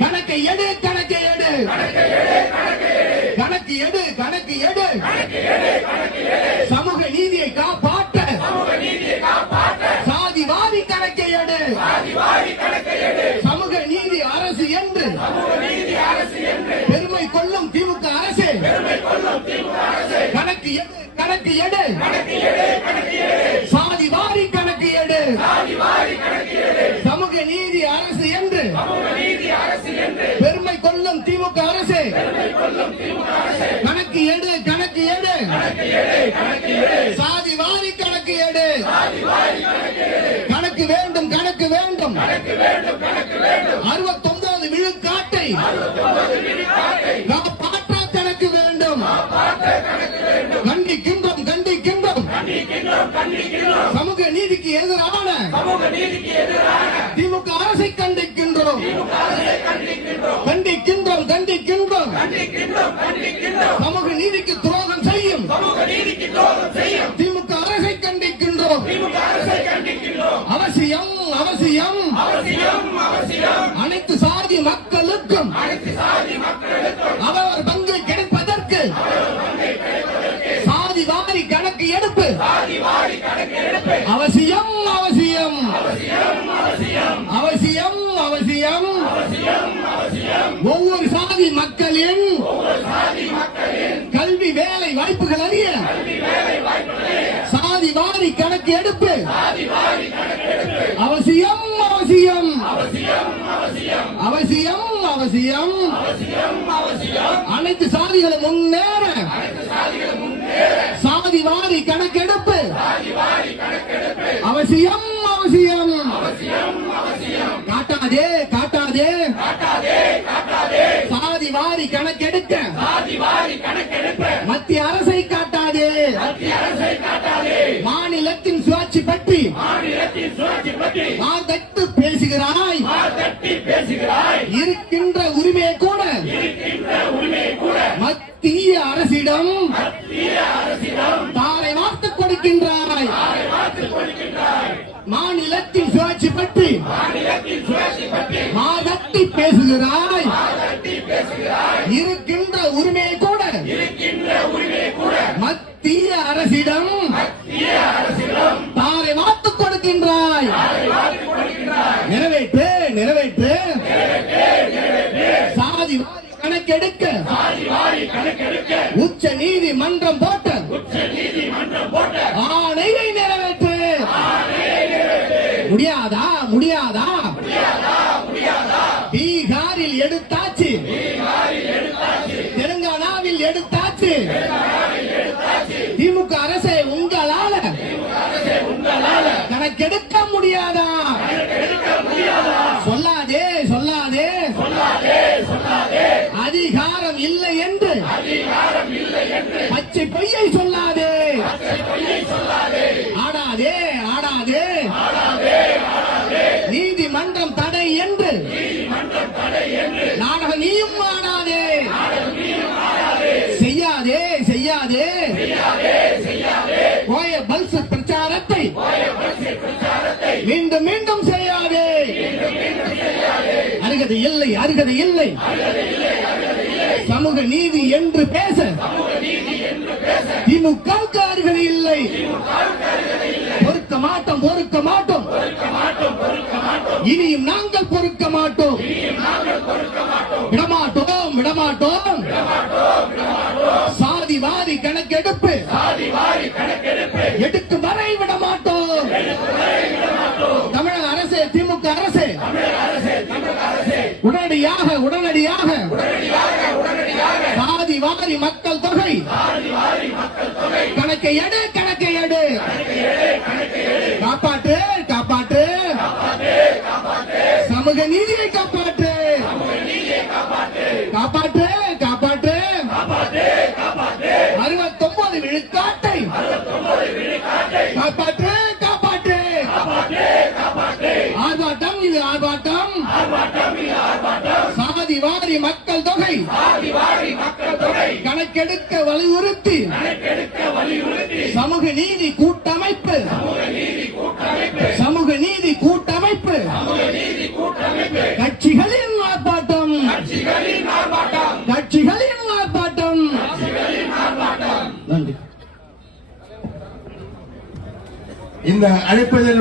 கணக்கை எடு கணக்கை எடு கணக்கு எடு கணக்கு எடு சமூக நீதியை காப்பாற்ற சாதிவாரி கணக்கை எடு சமூக நீதி அரசு என்று பெருமை கொள்ளும் திமுக அரசு கணக்கு எடு கணக்கு எடு சாதிவாரி கணக்கு எடு சமூக நீதி அரசு என்று பெருமை கொள்ளும் திமுக அரசு கணக்கு எடு கணக்கு எடு சாதிவாரி கணக்கு எடு கணக்கு வேண்டும் கணக்கு வேண்டும் 69 விழுக்காட்டை காப்பாற்ற கணக்கு வேண்டும் கண்டிக்கின்றோம் கண்டிக்கின்றோம் சமூக நீதிக்கு எதிரான திமுக அரசை கண்டிக்கின்றோம் கண்டிக்கின்றோம் கண்டிக்கின்றோம் சமூக நீதிக்கு துரோகம் செய்யும் திமுக அரசை கண்டிக்கின்றோம் அவசியம் அவசியம் அனைத்து சாதி மக்களுக்கும் அவர் பங்கு கிடைப்பதற்கு சாதிவாரி கணக்கு எடுப்பு அவசியம் அவசியம் அவசியம் அவசியம் ஒவ்வொரு சாதி மக்களின் கல்வி வேலை வாய்ப்புகள் அறிய சாதிவாரி கணக்கு எடுப்பு அவசியம் அவசியம் அவசியம் அவசியம் அனைத்து சாதிகளும் முன்னேற சாதிவாரி கணக்கெடுப்பு அவசியம் அவசியம் காட்டாதே காட்டாதே சாதிவாரி கணக்கெடுக்க மத்திய அரசை காட்டாதே மாநிலத்தின் சுயாட்சி பற்றி மார்தட்டு பேசுகிறாய் இருக்கின்ற உரிமையை கூட மத்திய அரசிடம் தாரை வார்த்து கொடுக்கின்றாய் மாநிலத்தின் சுயாட்சி பற்றி மார்தட்டி பேசுகிறாய் இருக்கின்ற உரிமையை கூட மத்திய அரசிடம் தாரை வார்த்து கொடுக்கின்றாய் நிறைவேற்று நிறைவேற்று சாதி கணக்கெடுக்க உச்ச நீதிமன்றம் போட்ட ஆணையை நிறைவேற்று முடியாதா முடியாதா பீகாரில் எடுத்தாச்சு தெலுங்கானாவில் எடுத்தாச்சு திமுக அரசை உங்களால கணக்கெடுக்க முடியாதா சொல்லாதே சொல்லாதே அதிகாரம் இல்லை என்று பச்சை பொய்யை சொல்லாதே ஆடாதே ஆடாதே நீதிமன்றம் தடை என்று நாடக நீயும் ஆடாதே செய்யாதே செய்யாதே போய பல்ஸ் பிரச்சாரத்தை மீண்டும் மீண்டும் செய்யாதே அருகதை இல்லை அருகதை இல்லை சமூக நீதி என்று பேச திமுக அருகதை இல்லை பொறுக்க மாட்டோம் பொறுக்க மாட்டோம் இனியும் நாங்கள் பொறுக்க மாட்டோம் விடமாட்டோம் விடமாட்டோம் சாதிவாரி கணக்கெடுப்பு எடுக்கும் வரை விடமாட்டோம் தமிழக அரசு திமுக அரசு உடனடியாக உடனடியாக சாதிவாரி மக்கள் தொகை கணக்கை எடு கணக்கை எடு காப்பாற்று காப்பாற்று சமூக நீதியை காப்பாற்று காப்பாற்று காப்பாற்று 69 விழுக்காட்டை காப்பாற்று காப்பாற்று ஆர்ப்பாட்டம் இது ஆர்ப்பாட்டம் சாதிவாரி மக்கள் தொகை கணக்கெடுக்க வலியுறுத்தி சமூக நீதி கூட்டமைப்பு சமூக நீதி கூட்டமைப்பு கட்சிகளின் ஆர்ப்பாட்டம். நன்றி. இந்த அழைப்பதில்